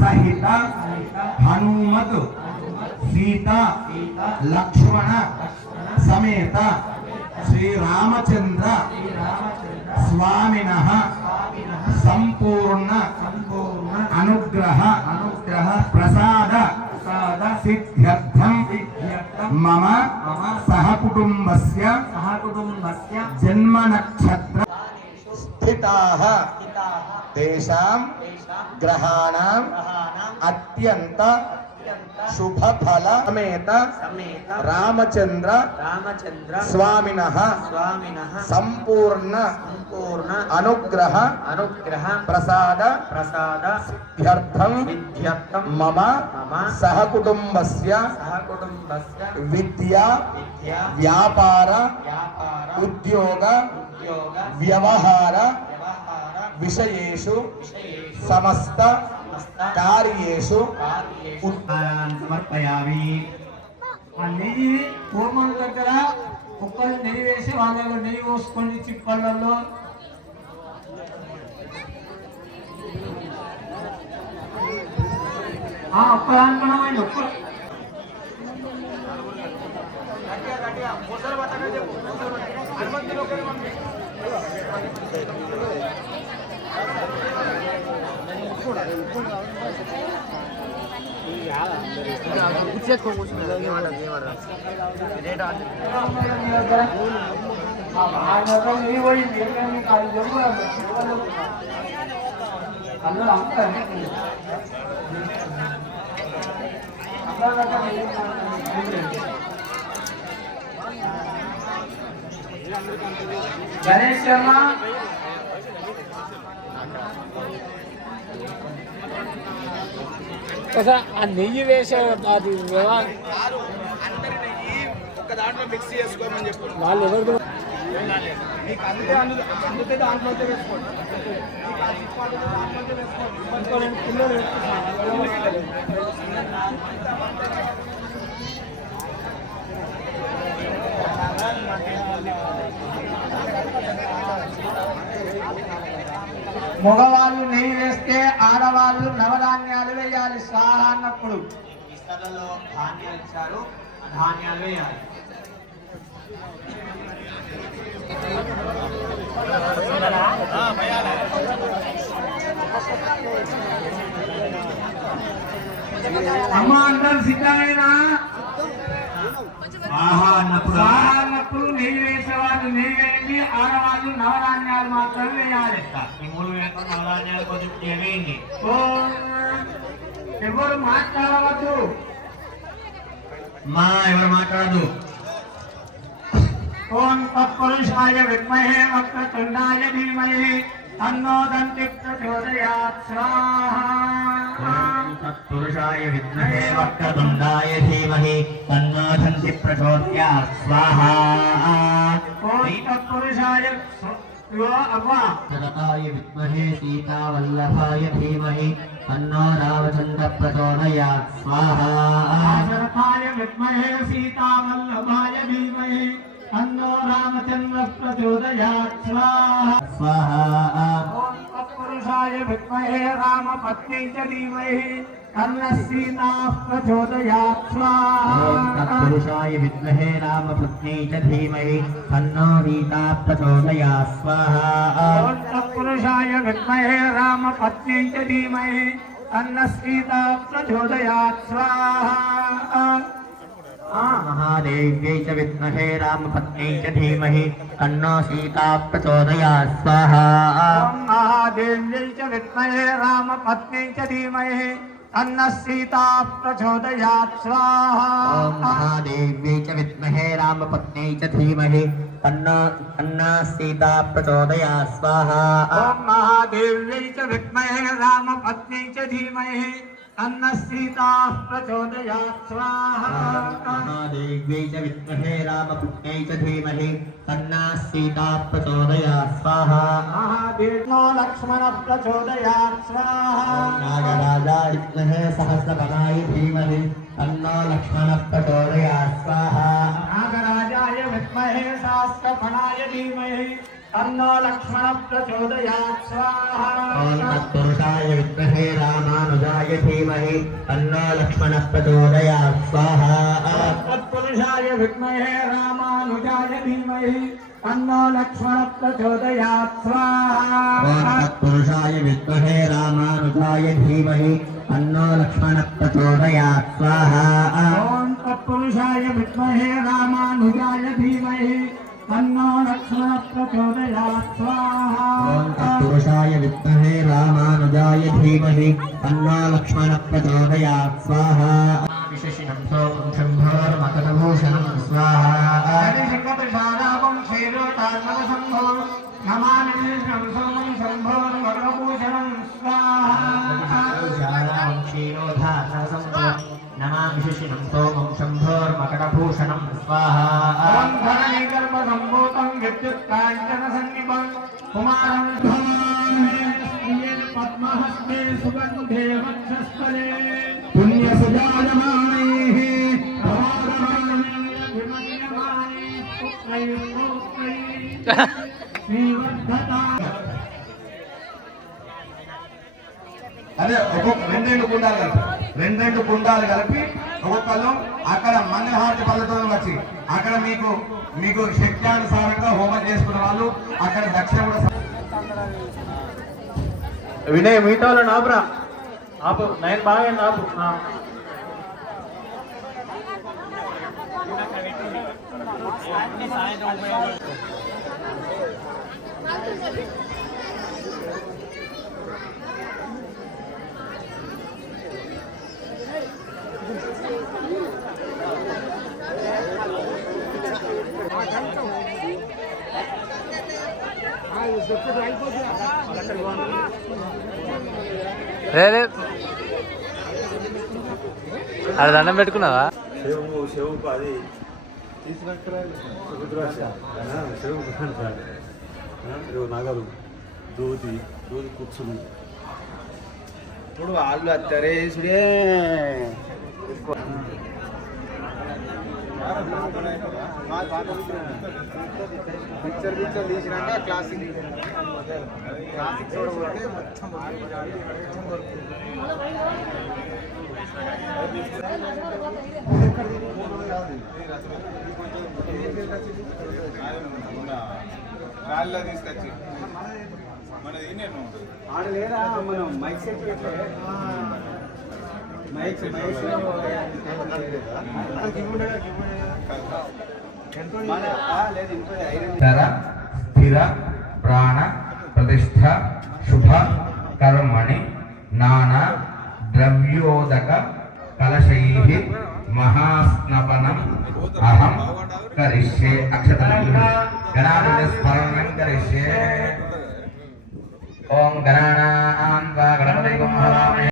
సహిత హనుమత్ సీత లక్ష్మణ సమేత శ్రీరామచంద్ర స్వామిన సంపూర్ణ అనుగ్రహ అనుగ్రహ ప్రసాద సిద్ధ్యర్థం మమ సహకుటుంబస్య సహకుటుంబస్య జన్మ నక్షత్ర స్థితాః తేషాం గ్రహాణం అత్యంత శుభ ఫల సమేత రామచంద్ర రామచంద్ర స్వామిన స్వామిన సంపూర్ణ సంపూర్ణ అనుగ్రహ అనుగ్రహ ప్రసాద ప్రసాద సిద్ధ్యర్థం సిద్ధ్యర్థం మమ మమ సహకుటుంబస్య సహకుటుంబస్య విద్యా విద్యా వ్యాపార వ్యాపార ఉద్యోగ ఉద్యోగ వ్యవహార వ్యవహార విషయేషు సమస్త కార్యేషు సమర్పయామి. నెయ్యి హోమం దగ్గర కుక్కలు నెయ్యి వేసి వాళ్ళలో నెయ్యి పోసుకొని చిప్పళ్ళలో ఒక్కదానికనమైన ఒక్క గట్టిగా గట్టిగా ముసలు పట్టగా చెప్పు ముసలు పట్టగా అనుమతి అందరూ గణేష్ శర్మ కదా ఆ నెయ్యి వేసే అది దాంట్లో మిక్స్ చేసుకోమని చెప్పు వాళ్ళు ఎవరు? మీకు అందు వేసుకోండి నవధాన్యాలు వేయాలి. స్వాహ అన్నప్పుడు ఇస్తలలో ధాన్యాలు ఇచ్చారు ఆ ధాన్యాలు వేయాలి. అమ్మ అందరు సిద్ధమైన ఆహా అన్నప్పుడు. నెయ్యి వేసేవాళ్ళు నెయ్యి వేయండి. ఆడవాళ్ళు నవధాన్యాలు మాత్రమే వేయాలి. ఈ మూడు వేల నవధాన్యాలు కొంచెం వేయండి. ఓం ఎవరు మాట్లాడవద్దు. మా ఎవరు మాట్లాడదు. ఓం తత్పురుషాయ విద్మహే వక్రతుండాయ ధీమహి తన్నో దంతి ప్రచోదయాత్. స్వాహా. తత్పురుషాయ విద్మహే వక్రతుండాయ ధీమహి తన్నో దంతి ప్రచోదయాత్. స్వాహా. ఓం తత్పురుషాయ యో అవ్వ జగతాయ విద్మహే సీతావల్లభాయ ధీమహి తన్నో రామచంద్ర ప్రచోదయాత్ స్వాహా ఆశరథాయ విద్మహే సీతావల్లభాయ ధీమహి తన్నో రామచంద్ర ప్రచోదయాత్ స్వాహా స్వాహా ఓం తత్పురుషాయ విద్మహే రామపత్ని చ ధీమహి తన్న సీతా ప్రచోదయాత్ ఓం స్వాహా తత్పురుషాయ విద్మహే రామపత్ని చ ధీమహి తన్నో సీతా ప్రచోదయాత్ స్వాహా ఓం తత్పురుషాయ విద్మహే రామపత్ని చ महादेव च राम रामपत्न्यै च धीमहि सीता प्रचोदया स्वाहा। महादेव च विद्महे रामपत्न्यै च धीमहि सीता प्रचोदयात् स्वाहा। महादेव्यै च विद्महे रामपत्न्यै च धीमहि सीता प्रचोदया स्वाहा। महादेव च विद्महे रामपत्न्यै च तन्न सीताः प्रचोदयात् स्वाहा देव्यै च विद्महे रामपुत्र्यै च धीमहि तन्नः सीता प्रचोदयात् स्वाहा विष्णो लक्ष्मणः प्रचोदयात् स्वाहा नागराजा विद्महे सहस्रबलाय धीमहि तन्नो लक्ष्मणः प्रचोदयात् स्वाहा नागराजाय विद्महे सहस्रफलाय धीमहि तन्नो लक्ष्मण प्रचोदयात् स्वाहा विद्महे रामानुजाय धीमहि तन्नो लक्ष्मण प्रचोदयात् स्वाहा तत्पुरुषाय विद्महे रामानुजाय धीमहि तन्नो लक्ष्मण प्रचोदयात् स्वाहा तत्पुरुषाय विद्महे रामानुजाय धीमहि तन्नो लक्ष्मण प्रचोदयात् स्वाहा ॐ तत्पुरुषाय विद्महे रामानुजाय धीमहि तत्पुरुषाय विद्महे रामानुजाय धीमहि तन्नो लक्ष्मणः प्रचोदयात् स्वाहा विशेषिणं सौम्भोर्मकरभूषणं स्वाहा नमामि सोमं शम्भोर्मकरभूषणं स्वाहा क्षीरोधासम्भो శంభోర్ మకరభూషణం స్వాహా नमामि शिशिनं सोमं शम्भोर्मकटभूषणं स्वाहा ఓం ధరణి గర్భసంభూతం విద్యుత్కాంచన సన్నిపం కుమారం పద్మహస్తే సుగంధే వక్షస్థలే పుణ్యసుజాయమానైః శ్రీవర్ధతా అదే ఒక్కొక్క రెండు రెండు గుండాలు కలిపి రెండు రెండు కలిపి ఒక్కొక్కరు అక్కడ మంగళహారతి పద్ధతులను వచ్చి అక్కడ మీకు మీకు శక్త్యానుసారంగా హోమం చేసుకున్న వాళ్ళు అక్కడ దక్షిణ కూడా వినయ్ మిగతా వాళ్ళని ఆపురా. ఆపు నైన్ బాగా ఆపు. సాయంత్రం రే రే. ఆడ దండం పెట్టుకున్నావా? అది నగలు. దూది దూది కుచ్చులు ఇప్పుడు వాళ్ళు వస్తారే సుడే పిక్చర్ పిక్చర్ తీసినాక క్లాసిక్ క్లాసిక్ చూడబోతే మొత్తం రాళ్ళ తీసుకొచ్చి మనది నేను ఆడ లేదా మనం మైక్ సెట్ ధర స్థిర ప్రాణ ప్రతిష్ట శుభ కర్మణి నానా ద్రవ్యోదక కలశై మహాస్నపనం అహం కరిష్యే అక్షతం గణాధిపతి స్మరణం కరిష్యే ఓం గణానాం వా గణపతి హవామహే